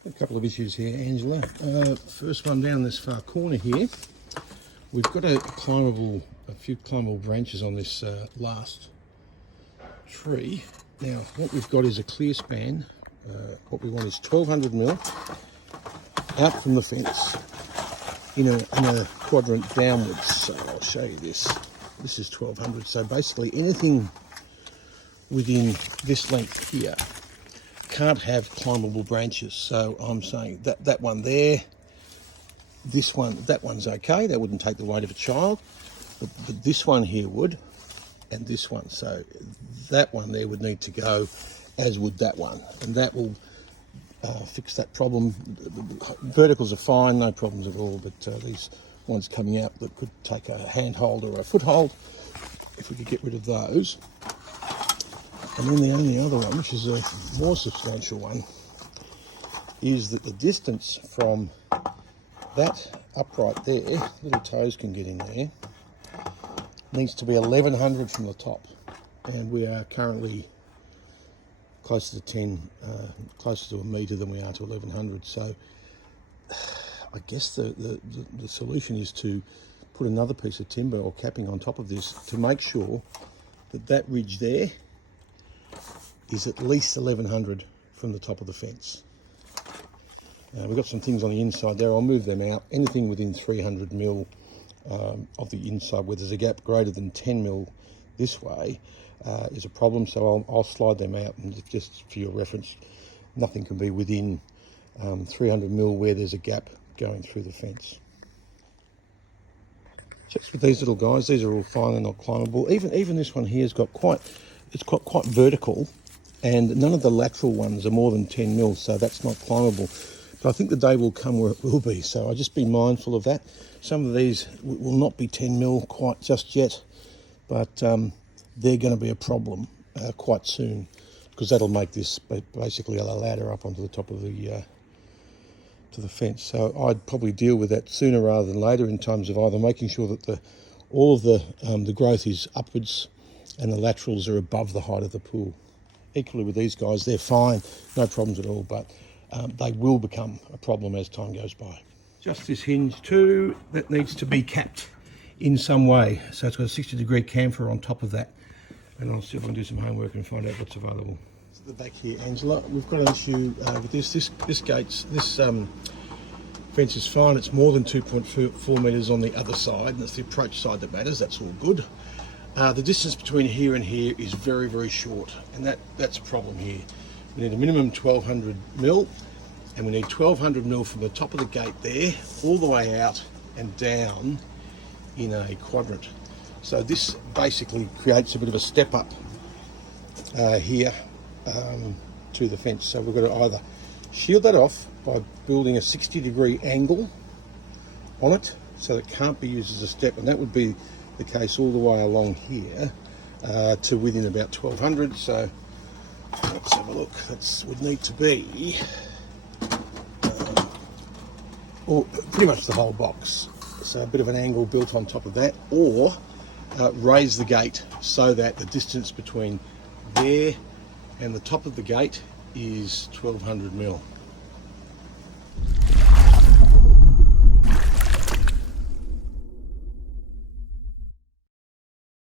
A couple of issues here, Angela. First one down this far corner here. We've got a few climbable branches on this last tree. Now, what we've got is a clear span. What we want is 1200mm out from the fence in a quadrant downwards. So I'll show you this. This is 1200. So basically anything within this length here can't have climbable branches. So I'm saying that one there, this one, that one's okay. That wouldn't take the weight of a child, but this one here would, and this one. So that one there would need to go, as would that one, and that will fix that problem. Verticals are fine, no problems at all, but these ones coming out that could take a handhold or a foothold, if we could get rid of those. And then the only other one, which is a more substantial one, is that the distance from that upright there, little toes can get in there, needs to be 1100 from the top. And we are currently closer to 10, closer to a metre than we are to 1100. So I guess the solution is to put another piece of timber or capping on top of this to make sure that that ridge there is at least 1100 from the top of the fence. We've got some things on the inside there. I'll move them out. Anything within 300mm of the inside where there's a gap greater than 10mm this way is a problem, so I'll slide them out, and just for your reference, nothing can be within 300mm where there's a gap going through the fence. Just with these little guys, these are all fine, they're not climbable. Even this one here has got quite vertical, and none of the lateral ones are more than 10mm, so that's not climbable. But I think the day will come where it will be, so I'll just be mindful of that. Some of these will not be 10mm quite just yet, but they're going to be a problem quite soon, because that'll make this basically a ladder up onto the top of the to the fence. So I'd probably deal with that sooner rather than later, in terms of either making sure that all of the growth is upwards and the laterals are above the height of the pool. Equally with these guys, they're fine, no problems at all, but they will become a problem as time goes by. Just this hinge too, that needs to be capped in some way. So it's got a 60-degree chamfer on top of that. And I'll see if I can do some homework and find out what's available. At the back here, Angela, we've got an issue with this fence is fine. It's more than 2.4 metres on the other side, and it's the approach side that matters. That's all good. The distance between here and here is very, very short, and that's a problem here. We need a minimum 1200mm, and we need 1200mm from the top of the gate there, all the way out and down in a quadrant. So this basically creates a bit of a step up here to the fence. So we've got to either shield that off by building a 60-degree angle on it, so it can't be used as a step, and that would be the case all the way along here to within about 1200. So let's have a look. That would need to be or pretty much the whole box. So a bit of an angle built on top of that, or raise the gate so that the distance between there and the top of the gate is 1200mm.